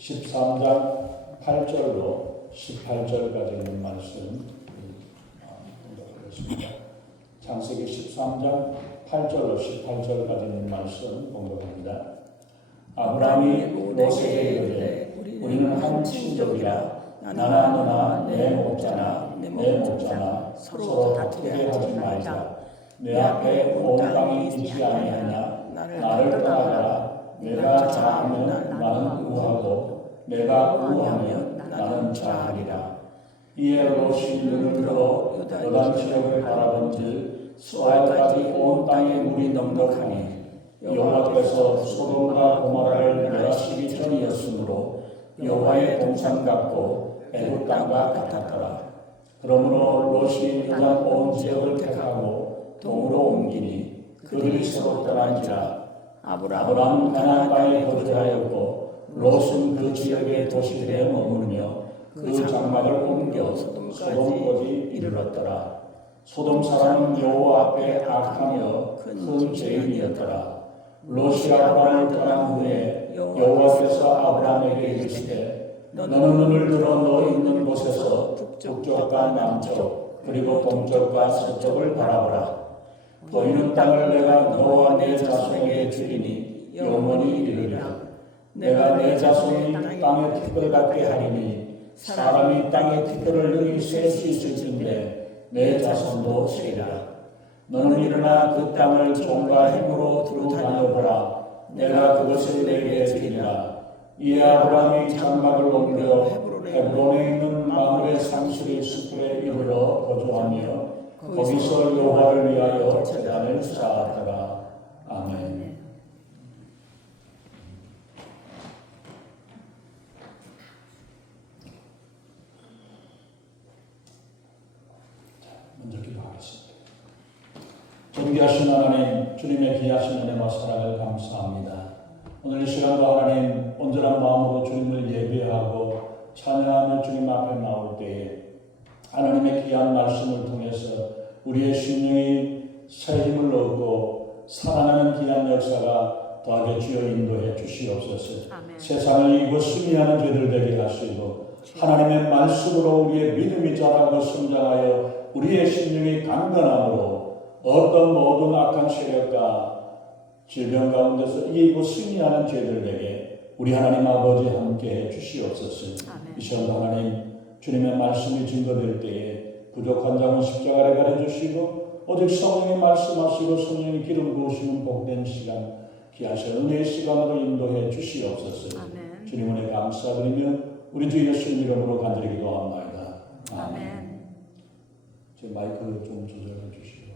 13장 8절로 18절까지 있는 말씀 공독하겠습니다. 창세기 13장 8절로 18절까지 있는 말씀 공독합니다. 아브라함이 롯에게 이르되 우리는 한 친족이라 나나 너나 내 목자나 내 목자나 서로 다투게 하지 말자. 내 앞에 온 땅이 있지 아니하냐. 나를 따라가라. 내가 자하면 나는 우하고 내가 우하면 나는 자하리라. 이에 롯이 눈을 들어 요단 지역을 바라본즉 수알까지 온 땅에 물이 넉넉하니 여호와께서 소돔과 고모라를 멸하시기 전이었으므로 여호와의 동산 같고 애굽 땅과 같았더라. 그러므로 롯이 요단 온 지역을 택하고 동으로 옮기니 그들이 서로 떠난지라. 아브라함은 가나안 땅에 거주하였고 롯은 그 지역의 도시들에 머무르며 그 장막을 옮겨 소돔까지 이르렀더라. 소돔 사람은 여호와 앞에 악하며 큰 죄인이었더라. 롯이 아브라함을 떠난 후에 여호와께서 아브라함에게 이르시되 너는 눈을 들어 너 있는 곳에서 북쪽과 남쪽 그리고 동쪽과 서쪽을 바라보라. 보이는 땅을 내가 너와 내 자손에게 주리니 영원히 이르리라. 내가 내 자손이 땅의 티끌 같게 하리니 사람이 땅의 티끌을 능히 셀 수 있을진데 내 자손도 세리라. 너는 일어나 그 땅을 종과 힘으로 두루 다녀보라. 내가 그것을 내게 주리라. 이에 아브라함이 장막을 옮겨 헤브론에 있는 마므레 상수리 숲에 이르러 거주하며 거기서 여호와를 위하여 제단을 쌓았더라. 아멘. 먼저 기도하겠습니다. 존귀하신 하나님, 주님의 귀하신 은혜와 사랑을 감사합니다. 오늘 이 시간도 하나님 온전한 마음으로 주님을 예배하고 찬양하며 주님 앞에 나올 때에 하나님의 귀한 말씀을 통해서 우리의 심령이 새 힘을 얻고 살아나는 귀한 역사가 더하게 주여 인도해 주시옵소서. 아멘. 세상을 이고 승리하는 죄들 되게 하시고 하나님의 말씀으로 우리의 믿음이 자라고 성장하여 우리의 심령이 강건함으로 어떤 모든 악한 세력과 질병 가운데서 이기고 승리하는 죄들에게 우리 하나님 아버지 함께해 주시옵소서. 아멘. 이 시간도 하나님 주님의 말씀이 증거될 때에 부족한 점은 십자가에 가려주시고 오직 성령이 말씀하시고 성령이 기름 부으시는 복된 시간 귀하신 은혜의 시간으로 인도해 주시옵소서. 아멘. 주님 은혜 감사드리며 우리 주 예수님 이름으로 간절히 기도합니다. 아멘. 제 마이크 좀 조절해 주시고.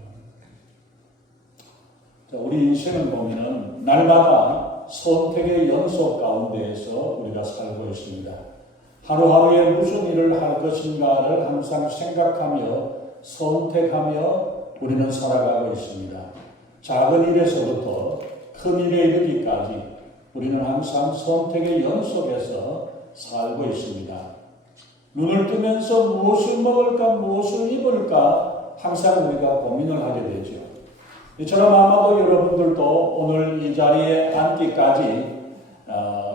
자, 우리 인생을 보면은 날마다 선택의 연속 가운데에서 우리가 살고 있습니다. 하루하루에 무슨 일을 할 것인가를 항상 생각하며 선택하며 우리는 살아가고 있습니다. 작은 일에서부터 큰 일에 이르기까지 우리는 항상 선택의 연속에서 살고 있습니다. 눈을 뜨면서 무엇을 먹을까 무엇을 입을까 항상 우리가 고민을 하게 되죠. 이처럼 아마도 여러분들도 오늘 이 자리에 앉기까지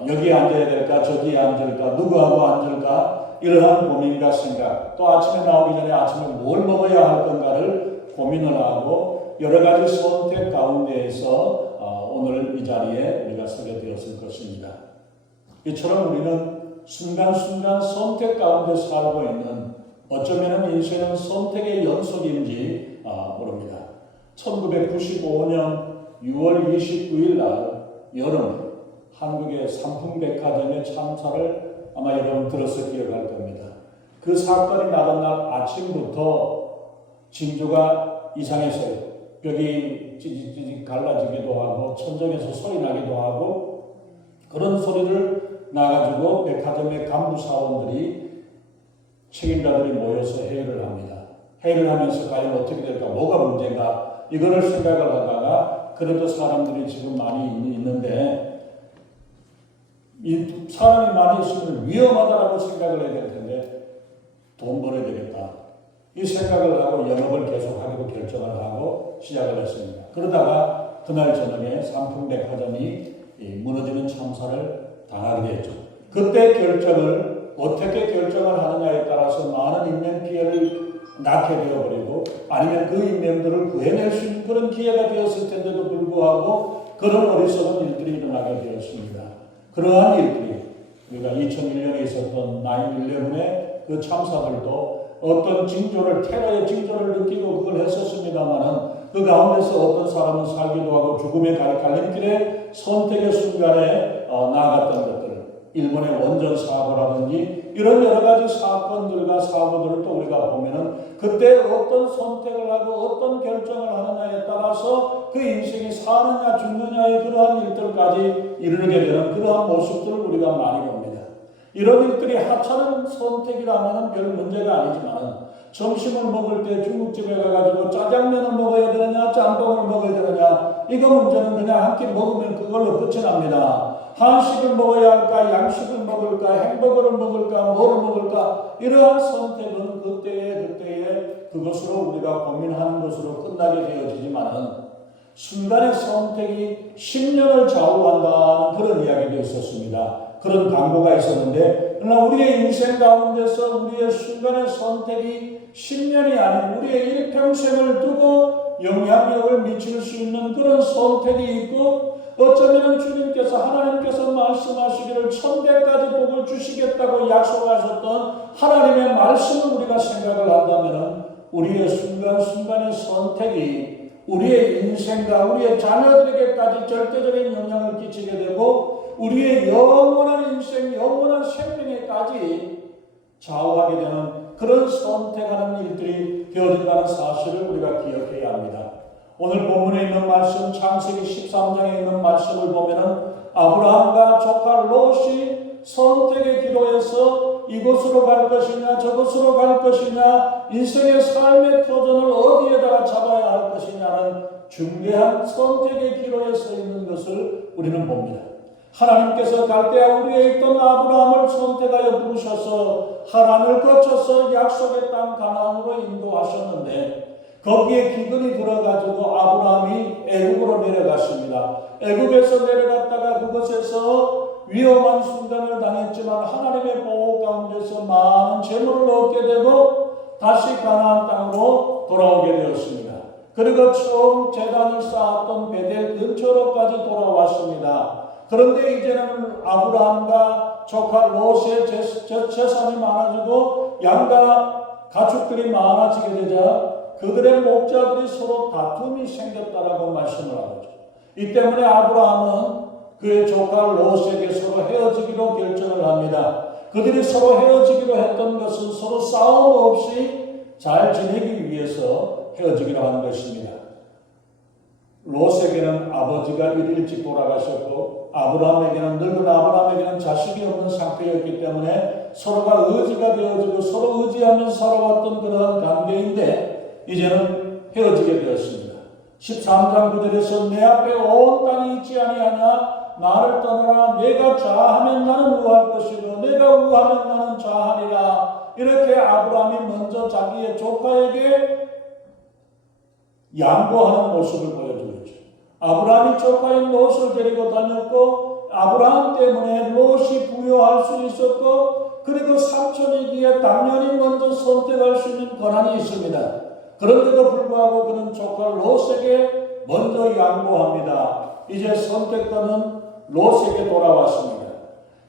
여기 앉아야 될까 저기 앉을까 누구하고 앉을까 이러한 고민과 생각 또 아침에 나오기 전에 아침에 뭘 먹어야 할 건가를 고민을 하고 여러 가지 선택 가운데에서 오늘 이 자리에 우리가 서게 되었을 것입니다. 이처럼 우리는 순간순간 선택 가운데 살고 있는 어쩌면 인생은 선택의 연속인지 모릅니다. 1995년 6월 29일 날 여름 한국의 삼풍백화점의 참사를 아마 여러분 들어서 기억할 겁니다. 그 사건이 나던 날 아침부터 진주가 이상했어요. 벽이 찌직찌직 갈라지기도 하고 천정에서 소리 나기도 하고 그런 소리를 나가지고 백화점의 간부 사원들이 책임자들이 모여서 회의를 합니다. 회의를 하면서 과연 어떻게 될까 뭐가 문제인가 이거를 생각을 하다가 그래도 사람들이 지금 많이 있는데 이 사람이 많이 있으면 위험하다라고 생각을 해야 될 텐데 돈 벌어야 되겠다. 이 생각을 하고 영업을 계속하기로 결정을 하고 시작을 했습니다. 그러다가 그날 저녁에 삼풍백화점이 무너지는 참사를 당하게 됐죠. 그때 결정을 어떻게 결정을 하느냐에 따라서 많은 인명 피해를 낳게 되어버리고 아니면 그 인명들을 구해낼 수 있는 그런 기회가 되었을 텐데도 불구하고 그런 어리석은 일들이 일어나게 되었습니다. 그러한 일들이 우리가 2001년에 있었던 9/11의 그 참사들도 어떤 징조를 테러의 징조를 느끼고 그걸 했었습니다마는 그 가운데서 어떤 사람은 살기도 하고 죽음의 갈림길에 선택의 순간에 나아갔던 것들 일본의 원전 사고라든지 이런 여러 가지 사건들과 사고들을 또 우리가 보면은 그때 어떤 선택을 하고 어떤 결정을 하느냐에 따라서 그 인생이 사느냐 죽느냐의 그러한 일들까지 이르게 되는 그러한 모습들을 우리가 많이 봅니다. 이런 일들이 하찮은 선택이라면 별 문제가 아니지만 점심을 먹을 때 중국집에 가가지고 짜장면을 먹어야 되느냐 짬뽕을 먹어야 되느냐 이거 문제는 그냥 한 끼 먹으면 그걸로 끝이 납니다. 한식을 먹어야 할까 양식을 먹을까 햄버거를 먹을까 뭐를 먹을까 이러한 선택은 그때에 그것으로 우리가 고민하는 것으로 끝나게 되어지지만은 순간의 선택이 10년을 좌우한다는 그런 이야기도 있었습니다. 그런 광고가 있었는데 그러나 우리의 인생 가운데서 우리의 순간의 선택이 10년이 아닌 우리의 일평생을 두고 영향력을 미칠 수 있는 그런 선택이 있고 어쩌면 주님께서 하나님께서 말씀하시기를 1000배까지 복을 주시겠다고 약속하셨던 하나님의 말씀을 우리가 생각을 한다면 우리의 순간순간의 선택이 우리의 인생과 우리의 자녀들에게까지 절대적인 영향을 끼치게 되고 우리의 영원한 인생, 영원한 생명에까지 좌우하게 되는 그런 선택하는 일들이 되어진다는 사실을 우리가 기억해야 합니다. 오늘 본문에 있는 말씀 창세기 13장에 있는 말씀을 보면은 아브라함과 조카 롯이 선택의 기로에서 이곳으로 갈 것이냐 저곳으로 갈 것이냐 인생의 삶의 터전을 어디에다가 잡아야 할 것이냐는 중대한 선택의 기로에 서 있는 것을 우리는 봅니다. 하나님께서 갈대아 우리에 있던 아브라함을 선택하여 부르셔서 하란을 거쳐서 약속의 땅 가나안으로 인도하셨는데 거기에 기근이 들어가지고 아브라함이 애국으로 내려갔습니다. 애국에서 내려갔다가 그곳에서 위험한 순간을 당했지만 하나님의 보호 가운데서 많은 재물을 얻게 되고 다시 가나안 땅으로 돌아오게 되었습니다. 그리고 처음 제단을 쌓았던 베델 근처로까지 돌아왔습니다. 그런데 이제는 아브라함과 조카 롯의 재산이 많아지고 양과 가축들이 많아지게 되자 그들의 목자들이 서로 다툼이 생겼다라고 말씀을 하죠. 이 때문에 아브라함은 그의 조카 롯에게 서로 헤어지기로 결정을 합니다. 그들이 서로 헤어지기로 했던 것은 서로 싸움 없이 잘 지내기 위해서 헤어지기로 한 것입니다. 롯에게는 아버지가 일찍 돌아가셨고 아브라함에게는 늙은 아브라함에게는 자식이 없는 상태였기 때문에 서로가 의지가 되어지고 서로 의지하면서 살아왔던 그러한 관계인데 이제는 헤어지게 되었습니다. 13장 9절에서 내 앞에 온 땅이 있지 아니하냐 나를 떠나라 내가 좌하면 나는 우할 것이고 내가 우하면 나는 좌하리라. 이렇게 아브라함이 먼저 자기의 조카에게 양보하는 모습을 보여주고 있죠. 아브라함이 조카인 롯을 데리고 다녔고 아브라함 때문에 롯이 부여할 수 있었고 그리고 삼촌이기에 당연히 먼저 선택할 수 있는 권한이 있습니다. 그런데도 불구하고 그는 조카 롯에게 먼저 양보합니다. 이제 선택권은 롯에게 돌아왔습니다.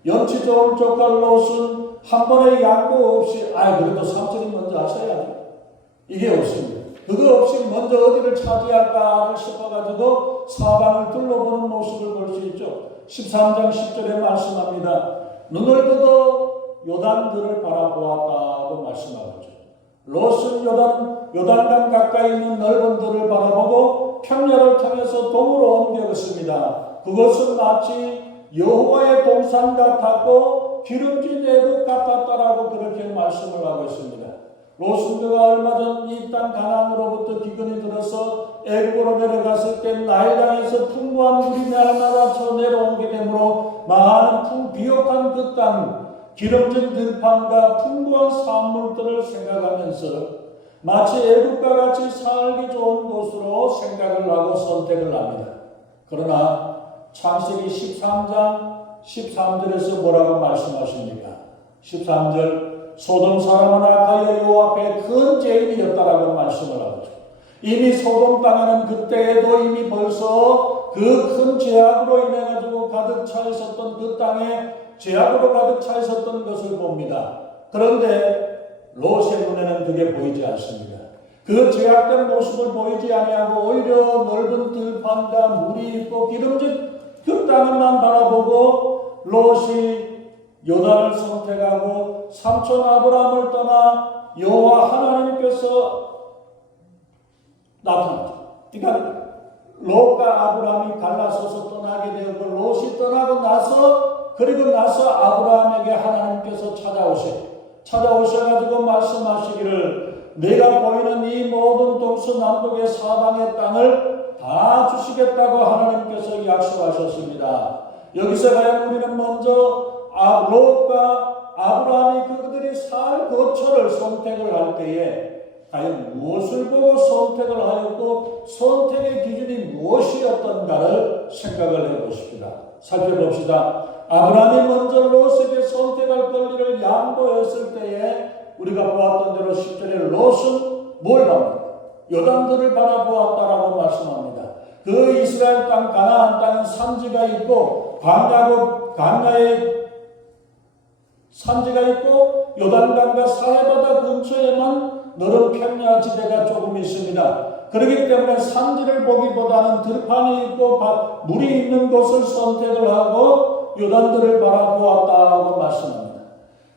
연치 좋은 조카 롯은 한 번의 양보 없이 그래도 삼촌이 먼저 하셔야죠. 이게 없습니다. 그거 없이 먼저 어디를 차지할까 싶어가지고 사방을 둘러보는 모습을 볼 수 있죠. 13장 10절에 말씀합니다. 눈을 뜨고 요단들을 바라보았다고 말씀하고 있죠. 롯은 요단강 가까이 있는 넓은 들을 바라보고 평야를 통해서 동으로 옮겨갔습니다. 그것은 마치 여호와의 동산 같았고 기름진 애국 같았다라고 그렇게 말씀을 하고 있습니다. 롯은 그가 얼마 전 이 땅 가나안으로부터 기근이 들어서 애국으로 내려갔을 때 나일강에서 풍부한 물이 날마다 내려오게 되므로 많은 비옥한 그 땅 기름진 들판과 풍부한 산물들을 생각하면서 마치 애국과 같이 살기 좋은 곳으로 생각을 하고 선택을 합니다. 그러나 창세기 13장 13절에서 뭐라고 말씀하십니까? 13절 소돔 사람은 악하여 여호와 앞에 큰 죄인이었다라고 말씀을 하죠. 이미 소돔 땅에는 그때에도 이미 벌써 그 큰 죄악으로 인해 가지고 가득 차 있었던 그 땅에 죄악으로 가득 차 있었던 것을 봅니다. 그런데 롯의 눈에는 그게 보이지 않습니다. 그 죄악된 모습을 보이지 아니하고 오히려 넓은 들판과 물이 있고 기름진 그 땅만 바라보고 롯이 요단을 선택하고 삼촌 아브라함을 떠나 여호와 하나님께서 나타나죠. 그러니까 롯과 아브라함이 갈라서서 떠나게 되었고 롯이 떠나고 나서 그리고 나서 아브라함에게 하나님께서 찾아오셔가지고 말씀하시기를 내가 보이는 이 모든 동서남북의 사방의 땅을 다 주시겠다고 하나님께서 약속하셨습니다. 여기서 과연 우리는 먼저 롯과 아브라함이 그들이 살 거처를 선택을 할 때에 과연 무엇을 보고 선택을 하였고 선택의 기준이 무엇이었던가를 생각을 해보십시다. 살펴봅시다. 아브라함이 먼저 롯에게 선택할 권리를 양보했을 때에 우리가 보았던 대로 10절에 롯은 뭘 봅니까? 요단들을 바라보았다라고 말씀합니다. 그 이스라엘 땅 가나안 땅은 산지가 있고 광야에 산지가 있고 요단강과 사해바다 근처에만 너른 평야 지대가 조금 있습니다. 그렇기 때문에 산지를 보기보다는 들판이 있고 물이 있는 곳을 선택을 하고 요단들을 바라보았다고 말씀합니다.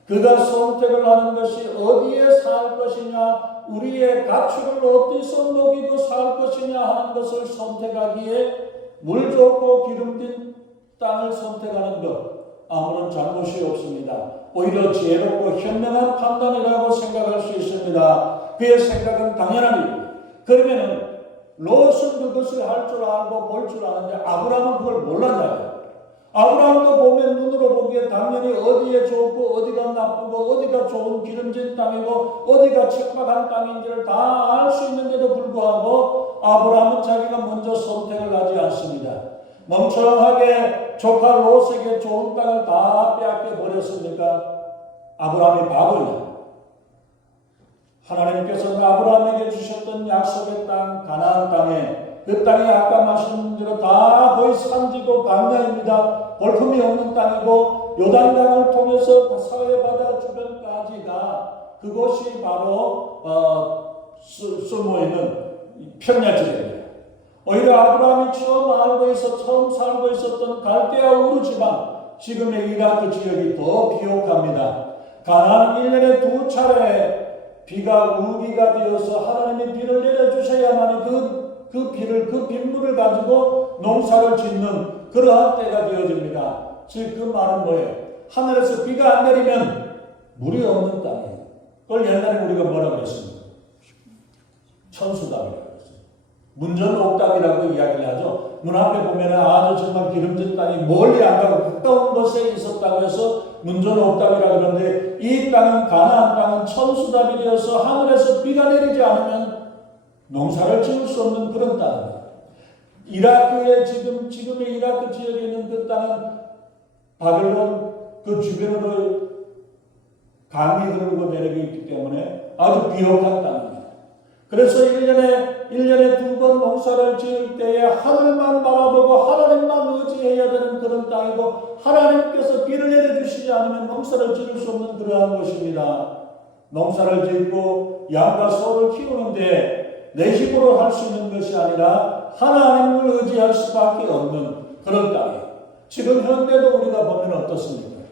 그가 선택을 하는 것이 어디에 살 것이냐, 우리의 가축을 어디서 먹이고 살 것이냐 하는 것을 선택하기에 물 좋고 기름진 땅을 선택하는 것 아무런 잘못이 없습니다. 오히려 지혜롭고 현명한 판단이라고 생각할 수 있습니다. 그의 생각은 당연한 일입니다. 그러면은 롯은 그것을 할 줄 알고 볼 줄 아는데 아브라함은 그걸 몰랐냐고요. 아브라함도 보면 눈으로 보기에 당연히 어디에 좋고 어디가 나쁘고 어디가 좋은 기름진 땅이고 어디가 척박한 땅인지를 다 알 수 있는데도 불구하고 아브라함은 자기가 먼저 선택을 하지 않습니다. 멍청하게 조카 롯에게 좋은 땅을 다 빼앗겨 버렸습니까? 아브라함이 바보냐? 하나님께서는 아브라함에게 주셨던 약속의 땅 가나안 땅에 그 땅이 아까 말씀드린 대로 다 거의 산지고 광야입니다. 볼품이 없는 땅이고 요단강을 통해서 사해바다 주변까지가 그곳이 바로 숨어있는 평야지대입니다. 오히려 아브라함이 처음 살고 있었던 갈대아 우르 지방 지금의 이라크 지역이 더 비옥합니다. 가나안은 1년에 2차례 비가 우기가 되어서 하나님이 비를 내려주셔야만 그 빗물을 가지고 농사를 짓는 그러한 때가 되어집니다. 즉 그 말은 뭐예요? 하늘에서 비가 안 내리면 물이 없는 땅이에요. 그걸 옛날에 우리가 뭐라고 했습니까? 천수담이라고 했어요. 문전옥답이라고 이야기를 하죠. 눈앞에 보면 아주 정말 기름진 땅이 멀리 안 가고 가까운 곳에 있었다고 해서 문전옥답이라고 그러는데 이 땅은 가나안 땅은 천수답이 되어서 하늘에서 비가 내리지 않으면 농사를 지을 수 없는 그런 땅입니다. 이라크의 지금의 이라크 지역에 있는 그 땅은 바벨론 그 주변으로 강이 흐르고 내리고 있기 때문에 아주 비옥한 땅입니다. 그래서 1년에 2번 농사를 지을 때에 하늘만 바라보고 하나님만 의지해야 되는 그런 땅이고 하나님께서 비를 내려주시지 않으면 농사를 지을 수 없는 그러한 곳입니다. 농사를 짓고 양과 소를 키우는데 내 힘으로 할 수 있는 것이 아니라 하나님을 의지할 수밖에 없는 그런 땅이에요. 지금 현대도 우리가 보면 어떻습니까?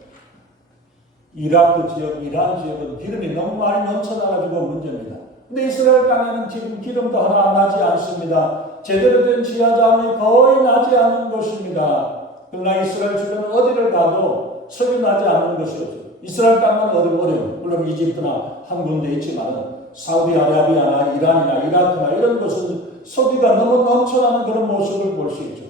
이라크 지역, 이란 지역은 기름이 너무 많이 넘쳐나가지고 문제입니다. 근데 이스라엘 땅에는 지금 기름도 하나 나지 않습니다. 제대로 된 지하자원이 거의 나지 않는 곳입니다. 그러나 이스라엘 주변 어디를 가도 석유 나지 않는 것이 없어요. 이스라엘 땅은 어려워요. 물론 이집트나 한 군데 있지만 사우디아라비아나 이란이나 이라크나 이런 곳은 석유가 너무 넘쳐나는 그런 모습을 볼 수 있죠.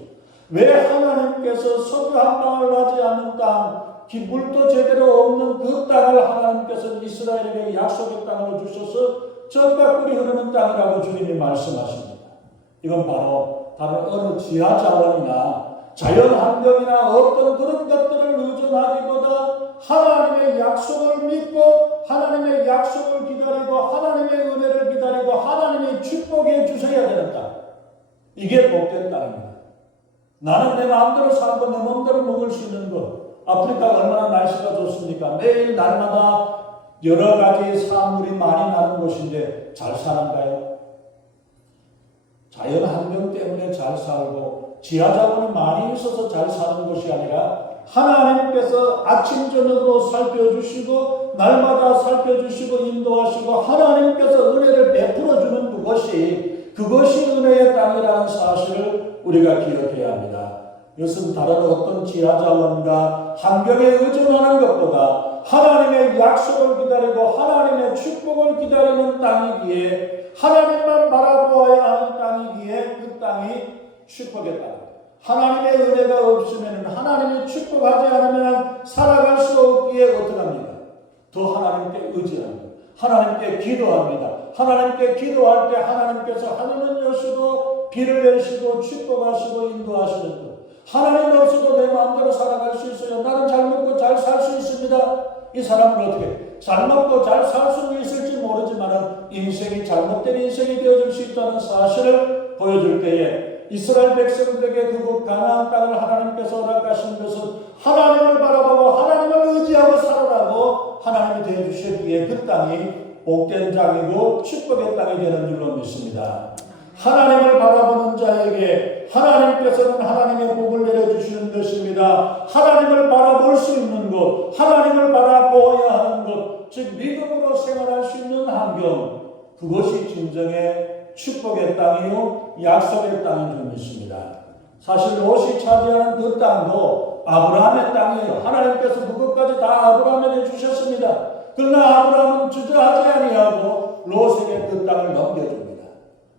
왜 하나님께서 석유 한 방울 나지 않는 땅, 물도 제대로 없는 그 땅을 하나님께서 이스라엘에게 약속의 땅으로 주셔서 젖과 꿀이 흐르는 땅이라고 주님이 말씀하십니다. 이건 바로 다른 어느 지하 자원이나 자연 환경이나 어떤 그런 것들을 의존하기보다 하나님의 약속을 믿고 하나님의 약속을 기다리고 하나님의 은혜를 기다리고 하나님의 축복해 주셔야 되는 땅. 이게 복된 땅입니다. 나는 내 마음대로 살고 내 마음대로 먹을 수 있는 것. 아프리카가 얼마나 날씨가 좋습니까? 매일 날마다 여러 가지 사물이 많이 나는 곳인데 잘 사는가요? 자연 환경 때문에 잘 살고 지하자원이 많이 있어서 잘 사는 것이 아니라 하나님께서 아침 저녁으로 살펴주시고 날마다 살펴주시고 인도하시고 하나님께서 은혜를 베풀어주는 그것이 은혜의 땅이라는 사실을 우리가 기억해야 합니다. 이것은 다른 어떤 지하자원과 환경에 의존하는 것보다 하나님의 약속을 기다리고 하나님의 축복을 기다리는 땅이기에 하나님만 바라보아야 하는 땅이기에 그 땅이 축복의 땅. 하나님의 은혜가 없으면 하나님이 축복하지 않으면 살아갈 수 없기에 어떻게 합니까? 더 하나님께 의지합니다. 하나님께 기도합니다. 하나님께 기도할 때 하나님께서 하늘은 여시고 비를 내시고 축복하시고 인도하시는 것. 하나님 없어도 내 마음대로 살아갈 수 있어요. 나는 잘 먹고 잘 살 수 있습니다. 이 사람은 어떻게 잘 먹고 잘 살 수는 있을지 모르지만 인생이 잘못된 인생이 되어질 수 있다는 사실을 보여줄 때에 이스라엘 백성들에게 그곳 가나안 땅을 하나님께서 허락하신 것은 하나님을 바라보고 하나님을 의지하고 살아라고 하나님이 대해주셨기에 그 땅이 복된 땅이고 축복의 땅이 되는 줄로 믿습니다. 하나님을 바라보는 자에게 하나님께서는 하나님의 복을 내려주시는 것입니다. 하나님을 바라볼 수 있는 것, 하나님을 바라보아야 하는 것, 즉 믿음으로 생활할 수 있는 환경, 그것이 진정의 축복의 땅이요 약속의 땅인 줄 믿습니다. 사실 롯이 차지하는 그 땅도 아브라함의 땅이에요. 하나님께서 그것까지 다 아브라함에게 주셨습니다. 그러나 아브라함은 주저하지 아니하고 롯에게 그 땅을 넘겨줍니다.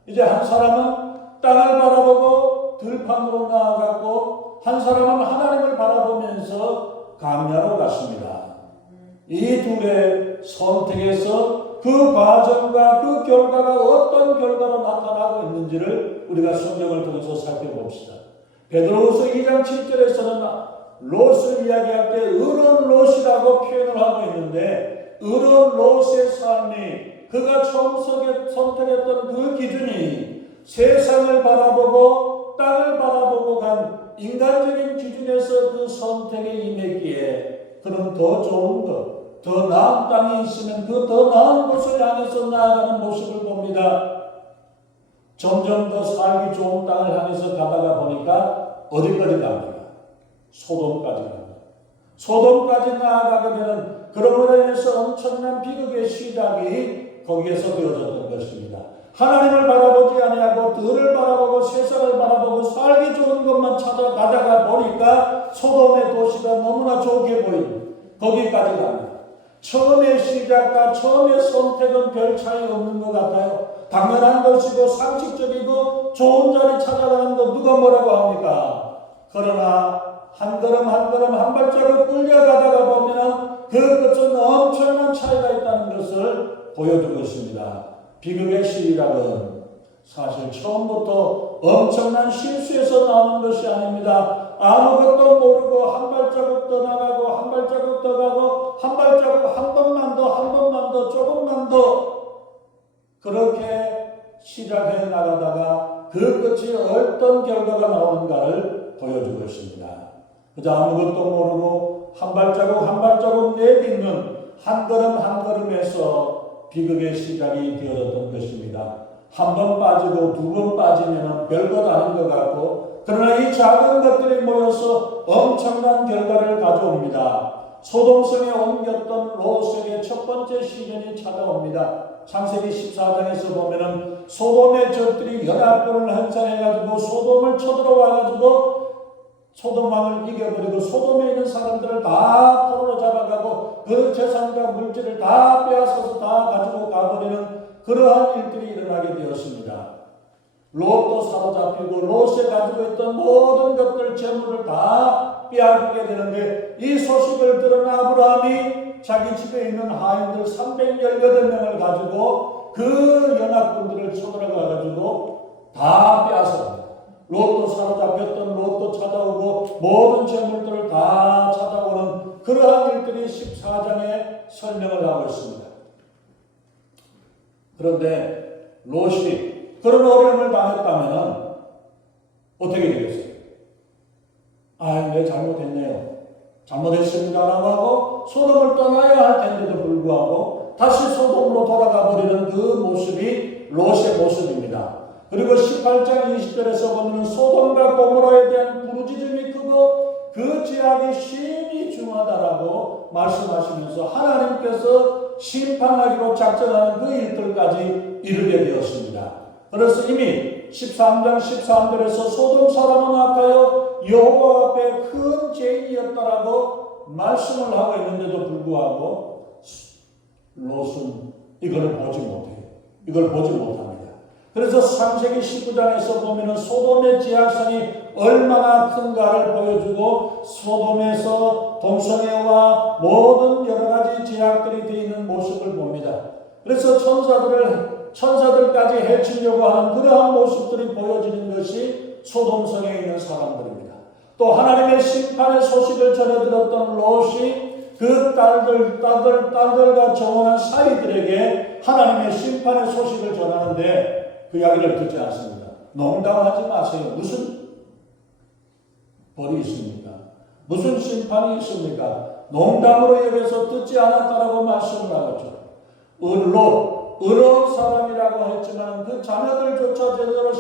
이제 한 사람은 땅을 바라보고 들판으로 나아갔고 한 사람은 하나님을 바라보면서 강야로 갔습니다. 이 둘의 선택에서 그 과정과 그 결과가 어떤 결과로 나타나고 있는지를 우리가 성경을 통해서 살펴봅시다. 베드로후서 2장 7절에서는 롯을 이야기할 때 의로운 롯이라고 표현을 하고 있는데 의로운 롯의 삶이 그가 처음 선택했던 그 기준이 세상을 바라보고 땅을 바라보고 간 인간적인 기준에서 그 선택에 임했기에 그는 더 좋은 것, 더 나은 땅이 있으면 그 더 나은 곳을 향해서 나아가는 모습을 봅니다. 점점 더 살기 좋은 땅을 향해서 가다가 보니까 어디까지 갑니까? 소돔까지 갑니다. 소돔까지 나아가게 되는 그러므로 인해서 엄청난 비극의 시작이 거기에서 되어졌던 것입니다. 하나님을 바라보지 아니하고 들을 바라보고 세상을 바라보고 살기 좋은 것만 찾아가다가 보니까 소돔의 도시가 너무나 좋게 보이는 거기까지 갑니다. 처음의 시작과 처음의 선택은 별 차이 없는 것 같아요. 당연한 것이고 상식적이고 좋은 자리 찾아가는 거 누가 뭐라고 합니까? 그러나 한 걸음 한 걸음 한 발자국 끌려가다가 보면 그 끝은 엄청난 차이가 있다는 것을 보여주고 있습니다. 비극의 시작은 사실 처음부터 엄청난 실수에서 나오는 것이 아닙니다. 아무것도 모르고 한 발자국 더 나가고 한 발자국 더 가고 한 발자국 한 번만 더 조금만 더 그렇게 시작해 나가다가 그 끝이 어떤 결과가 나오는가를 보여주고 있습니다. 그저 아무것도 모르고 한 발자국 내딛는 한 걸음 한 걸음에서 비극의 시작이 되어졌던 것입니다. 한 번 빠지고 두 번 빠지면 별것 아닌 것 같고 그러나 이 작은 것들이 모여서 엄청난 결과를 가져옵니다. 소돔성에 옮겼던 롯에게 첫 번째 시련이 찾아옵니다. 창세기 14장에서 보면은 소돔의 적들이 연합군을 형성해가지고 소돔을 쳐들어와가지고 소돔왕을 이겨버리고 소돔에 있는 사람들을 다 포로로 잡아가고 그 재산과 물질을 다 빼앗아서 다 가지고 가버리는 그러한 일들이 일어나게 되었습니다. 롯도 사로잡히고 롯에 가지고 있던 모든 것들 재물을 다 빼앗게 되는데 이 소식을 들은 아브라함이 자기 집에 있는 하인들 318명을 가지고 그 연합군들을 쳐들어가 가지고 다 빼앗습니다. 롯도 사로잡혔던 롯도 찾아오고 모든 재물들을 다 찾아오는 그러한 일들이 14장에 설명을 하고 있습니다. 그런데 롯이 그런 어려움을 당했다면 어떻게 되겠어요? 내 잘못했네요. 잘못했습니다라고 하고 소돔을 떠나야 할 텐데도 불구하고 다시 소돔으로 돌아가 버리는 그 모습이 롯의 모습입니다. 그리고 18장 20절에서 보면 소돔과 고모라에 대한 부르짖음이 크고 그 죄악이 심히 중하다라고 말씀하시면서 하나님께서 심판하기로 작정하는 그 일들까지 이르게 되었습니다. 그래서 이미 13장 13절에서 소돔 사람은 악하여 여호와 앞에 큰 죄인이었다라고 말씀을 하고 있는데도 불구하고 롯은 이걸 보지 못해요. 이걸 보지 못합니다. 그래서 창세기 19장에서 보면은 소돔의 죄악성이 얼마나 큰가를 보여주고 소돔에서 동성애와 모든 여러 가지 죄악들이 되어 있는 모습을 봅니다. 그래서 천사들까지 해치려고 하는 그러한 모습들이 보여지는 것이 소돔성에 있는 사람들입니다. 또 하나님의 심판의 소식을 전해 들었던 롯이 그 딸들과 정혼한 사이들에게 하나님의 심판의 소식을 전하는데 그 이야기를 듣지 않습니다. 농담하지 마세요. 무슨 벌이 있습니까? 무슨 심판이 있습니까? 농담으로 여겨서 듣지 않았다라고 말씀을 하죠. 의로운 사람이라고 했지만 그 자녀들조차 제대로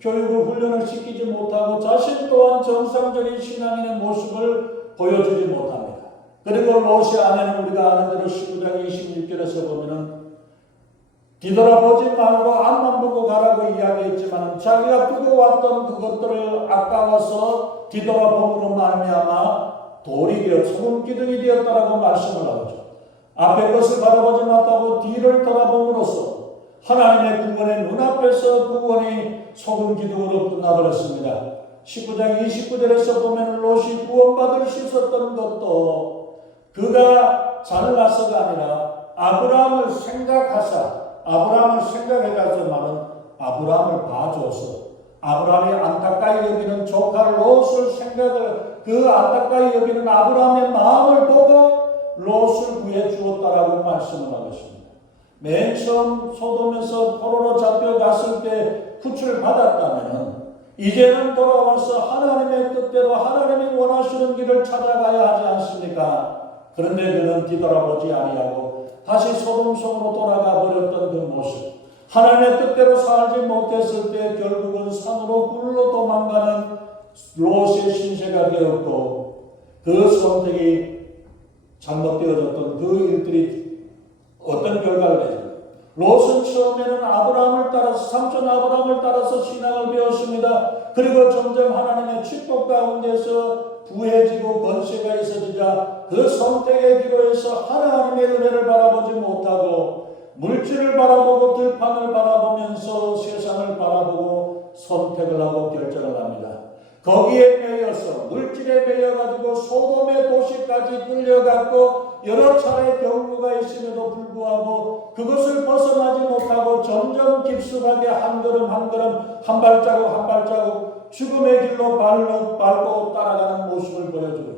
교육을 훈련을 시키지 못하고 자신 또한 정상적인 신앙인의 모습을 보여주지 못합니다. 그리고 롯의 아내는 우리가 아는 대로 19장 26절에서 보면은 뒤돌아보지 말고 앞만 보고 가라고 이야기했지만 자기가 두고 왔던 그것들을 아까워서 뒤돌아봄으로 말미암아 돌이 되어 소금 기둥이 되었다라고 말씀을 하죠. 앞에 것을 바라보지 못하고 뒤를 돌아봄으로써 하나님의 구원의 눈앞에서 구원이 소금 기둥으로 끝나버렸습니다. 19장 29절에서 보면 롯이 구원받을 수 있었던 것도 그가 잘나서가 아니라 아브라함을 생각해가서 말은 아브라함을 봐줘서 아브라함이 안타까이 여기는 조카 롯을 그 안타까이 여기는 아브라함의 마음을 보고 롯을 구해 주었다라고 말씀을 하고 있습니다. 맨 처음 소돔에서 포로로 잡혀갔을 때 구출을 받았다면 이제는 돌아와서 하나님의 뜻대로 하나님이 원하시는 길을 찾아가야 하지 않습니까? 그런데 그는 뒤돌아보지 아니하고 다시 소돔 속으로 돌아가 버렸던 그 모습, 하나님의 뜻대로 살지 못했을 때 결국은 산으로 굴러 도망가는 롯의 신세가 되었고 그 선택이 잘못되어졌던 그 일들이 어떤 결과를 내죠? 롯은 처음에는 삼촌 아브라함을 따라서 신앙을 배웠습니다. 그리고 점점 하나님의 축복 가운데서 부해지고 권세가 있어지자 그 선택의 기로에서 하나님의 은혜를 바라보지 못하고 물질을 바라보고 들판을 바라보면서 세상을 바라보고 선택을 하고 결정을 합니다. 거기에 매여서 물질에 매여가지고 소돔의 도시까지 끌려갔고 여러 차례 경로가 있음에도 불구하고 그것을 벗어나지 못하고 점점 깊숙하게 한 걸음 한 걸음 한 발자국 죽음의 길로 밟고 따라가는 모습을 보여주죠.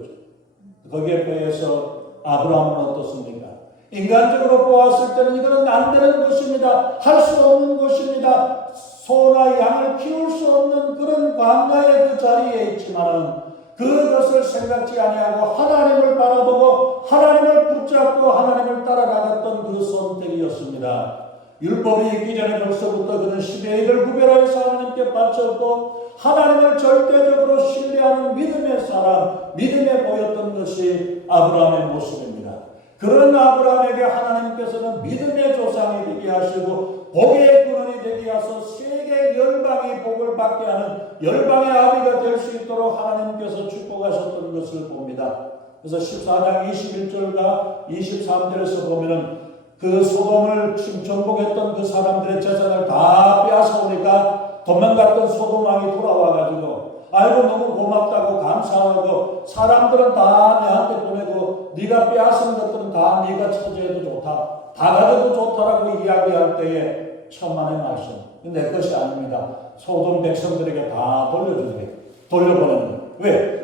거기에 비해서 아브라함은 어떻습니까? 인간적으로 보았을 때는 이거는 안 되는 것입니다. 할 수 없는 것입니다. 소나 양을 키울 수 없는 그런 광야의 그 자리에 있지만은 그것을 생각지 아니하고 하나님을 바라보고 하나님을 붙잡고 하나님을 따라가갔던 그 선택이었습니다. 율법이 있기 전에 벌써부터 그는 10의 1을 구별하여서 하나님께 바쳤고 하나님을 절대적으로 신뢰하는 믿음의 사람, 믿음에 보였던 것이 아브라함의 모습입니다. 그런 아브라함에게 하나님께서는 믿음의 조상이 되게 하시고 복의 근원이 되게 하셔서 세계 열방이 복을 받게 하는 열방의 아비가 될 수 있도록 하나님께서 축복하셨던 것을 봅니다. 그래서 14장 21절과 23절에서 보면은 그 소돔을 정복했던 그 사람들의 재산을 다 빼앗아오니까 도망갔던 소돔 왕이 돌아와가지고 아이고 너무 고맙다고 감사하고 사람들은 다 내한테 보내고 네가 빼앗은 것들은 다 네가 차지해도 좋다, 다 가져도 좋다라고 이야기할 때에 천만의 말씀. 내 것이 아닙니다. 소돔 백성들에게 다 돌려보내는. 왜?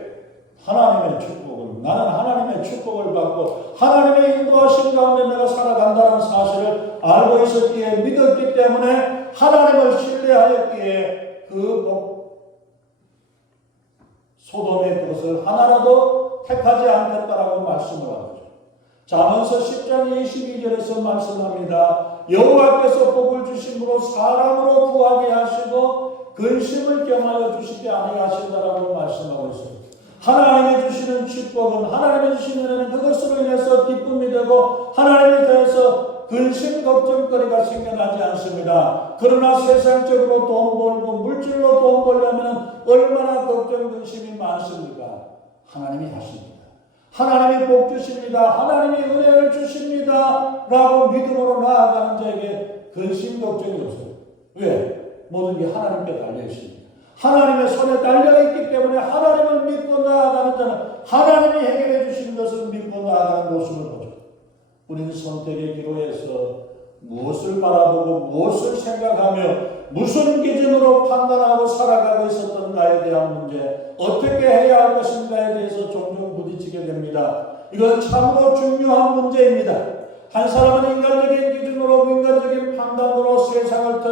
하나님의 축복을, 나는 하나님의 축복을 받고 하나님의 인도하심 가운데 내가 살아간다는 사실을 알고 있었기에, 믿었기 때문에, 하나님을 신뢰하였기에 소돔의 그것을 하나라도 택하지 않겠다라고 말씀을 하죠. 잠언서 10장 22절에서 말씀합니다. 여호와께서 복을 주심으로 사람으로 구하게 하시고 근심을 겸하여 주시지 아니하신다라고 말씀하고 있습니다. 하나님이 주시는 축복은, 하나님이 주시는 은혜는 그것으로 인해서 기쁨이 되고 하나님에 대해서 근심 걱정거리가 생겨나지 않습니다. 그러나 세상적으로 돈 벌고 물질로 돈 벌려면 얼마나 걱정 근심이 많습니까? 하나님이 하십니다. 하나님이 복 주십니다. 하나님이 은혜를 주십니다. 라고 믿음으로 나아가는 자에게 근심 걱정이 없어요. 왜? 모든 게 하나님께 달려 있습니다. 하나님의 손에 달려있기 때문에 하나님을 믿고 나아가는 자는 하나님이 해결해 주시는 것을 믿고 나아가는 모습을 보죠. 우리는 선택의 기로에서 무엇을 바라보고 무엇을 생각하며 무슨 기준으로 판단하고 살아가고 있었던가에 대한 문제, 어떻게 해야 할 것인가에 대해서 종종 부딪히게 됩니다. 이건 참으로 중요한 문제입니다. 한 사람은 인간적인 기준으로, 인간적인 판단으로 세상을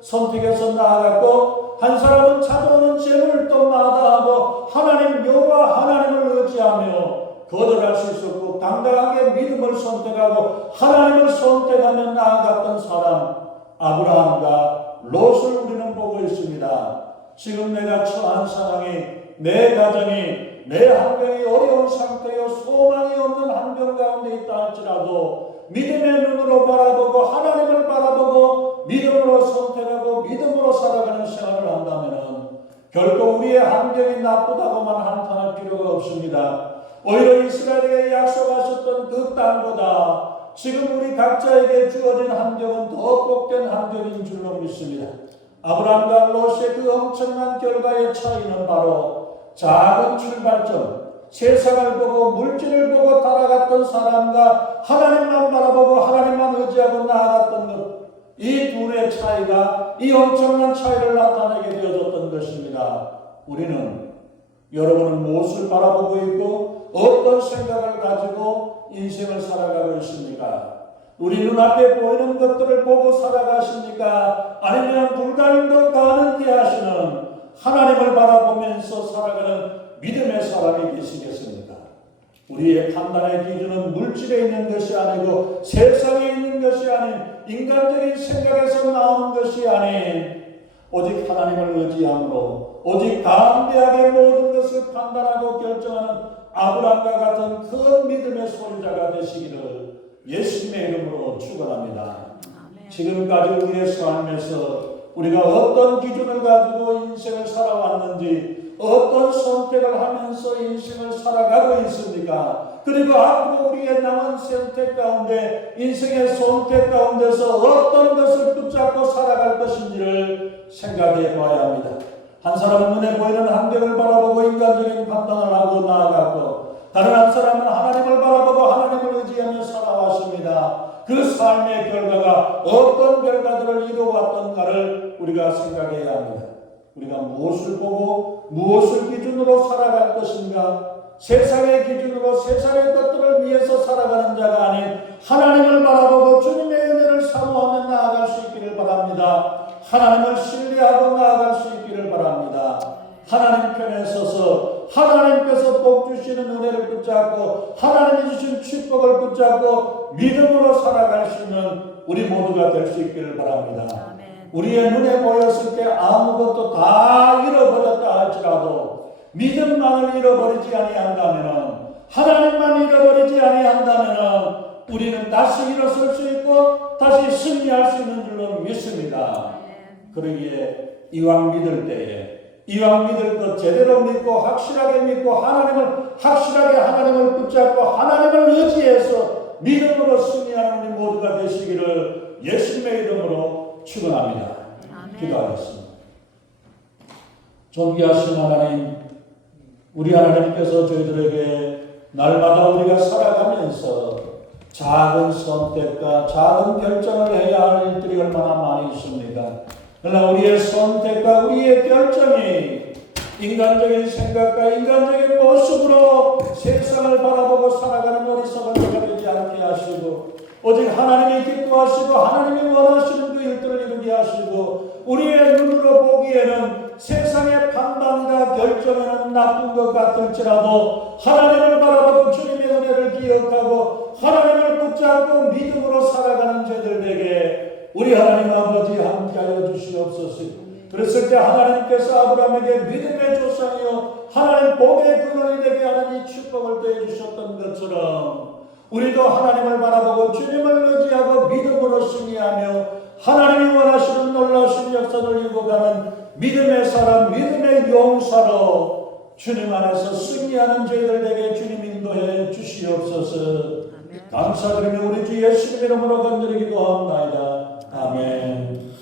선택해서 나아갔고, 한 사람은 찾아오는 재물도 마다하고 하나님 여호와 하나님을 의지하며 거절할 수 있었고, 당당하게 믿음을 선택하고 하나님을 선택하며 나아갔던 사람 아브라함과 롯을 우리는 보고 있습니다. 지금 내가 처한 상황이, 내 가정이, 내 환경이 어려운 상태요, 소망이 없는 환경 가운데 있다 할지라도 믿음의 눈으로 바라보고 하나님을 바라보고 믿음으로 선택하고 믿음으로 살아가는 생활을 한다면 결코 우리의 환경이 나쁘다고만 한탄할 필요가 없습니다. 오히려 이스라엘에게 약속하셨던 그 땅보다 지금 우리 각자에게 주어진 환경은 더 복된 환경인 줄로 믿습니다. 아브라함과 롯의 그 엄청난 결과의 차이는 바로 작은 출발점, 세상을 보고 물질을 보고 따라갔던 사람과 하나님만 바라보고 하나님만 의지하고 나아갔던 것, 이 둘의 차이가 이 엄청난 차이를 나타내게 되어졌던 것입니다. 여러분은 무엇을 바라보고 있고 어떤 생각을 가지고 인생을 살아가고 있습니까? 우리 눈앞에 보이는 것들을 보고 살아가십니까? 아니면 불가능도 가능케 하시는 하나님을 바라보면서 살아가는 믿음의 사람이 되시겠습니까? 우리의 판단의 기준은 물질에 있는 것이 아니고 세상에 있는 것이 아닌 인간적인 생각에서 나오는 것이 아닌 오직 하나님을 의지함으로 오직 담대하게 모든 것을 판단하고 결정하는 아브라함과 같은 큰 믿음의 소유자가 되시기를 예수님의 이름으로 축원합니다. 지금까지 우리의 삶에서 우리가 어떤 기준을 가지고 인생을 살아왔는지, 어떤 선택을 하면서 인생을 살아가고 있습니까? 그리고 앞으로 우리의 남은 선택 가운데, 인생의 선택 가운데서 어떤 것을 붙잡고 살아갈 것인지를 생각해 봐야 합니다. 한 사람은 눈에 보이는 환경을 바라보고 인간적인 판단을 하고 나아갔고, 다른 한 사람은 하나님을 바라보고 하나님을 의지하며 살아왔습니다. 그 삶의 결과가 어떤 결과들을 이루어왔던가를 우리가 생각해야 합니다. 우리가 무엇을 보고 무엇을 기준으로 살아갈 것인가? 세상의 기준으로 세상의 것들을 위해서 살아가는 자가 아닌 하나님을 바라보고 주님의 은혜를 사모하며 나아갈 수 있기를 바랍니다. 하나님을 신뢰하고 나아갈 수 있기를 바랍니다. 하나님 편에 서서 하나님께서 복 주시는 은혜를 붙잡고 하나님이 주신 축복을 붙잡고 믿음으로 살아갈 수 있는 우리 모두가 될 수 있기를 바랍니다. 아멘. 우리의 눈에 보였을 때 아무것도 다 잃어버렸다 할지라도 믿음만을 잃어버리지 아니한다면, 하나님만 잃어버리지 아니한다면 우리는 다시 일어설 수 있고 다시 승리할 수 있는 줄로 믿습니다. 그러기에 이왕 믿을 때에 이왕 믿을 것 제대로 믿고 확실하게 믿고 하나님을 붙잡고 하나님을 의지해서 믿음으로 승리하는 우리 모두가 되시기를 예수님의 이름으로 축원합니다. 기도하겠습니다. 존귀하신 하나님, 우리 하나님께서 저희들에게 날마다 우리가 살아가면서 작은 선택과 작은 결정을 해야 할 일들이 얼마나 많이 있습니까? 그러나 우리의 선택과 우리의 결정이 인간적인 생각과 인간적인 모습으로 세상을 바라보고 살아가는 어리석은 자가 되지 않게 하시고, 오직 하나님이 기뻐하시고 하나님이 원하시는 그 일들을 이루게 하시고, 우리의 눈으로 보기에는 세상의 판단과 결정에는 나쁜 것 같을지라도 하나님을 바라보고 주님의 은혜를 기억하고 하나님을 붙잡고 믿음으로 살아가는 저들에게 우리 하나님 아버지 함께하여 주시옵소서. 그랬을 때 하나님께서 아브라함에게 믿음의 조상이요 하나님 복의 근원이 되게 하는 이 축복을 더해 주셨던 것처럼, 우리도 하나님을 바라보고 주님을 의지하고 믿음으로 승리하며 하나님이 원하시는 놀라우신 역사를 이루고 가는 믿음의 사람, 믿음의 용사로 주님 안에서 승리하는 저희들에게 주님 인도해 주시옵소서. 감사드리며 우리 주 예수님 이름으로 건드리기도 합니다. 아멘.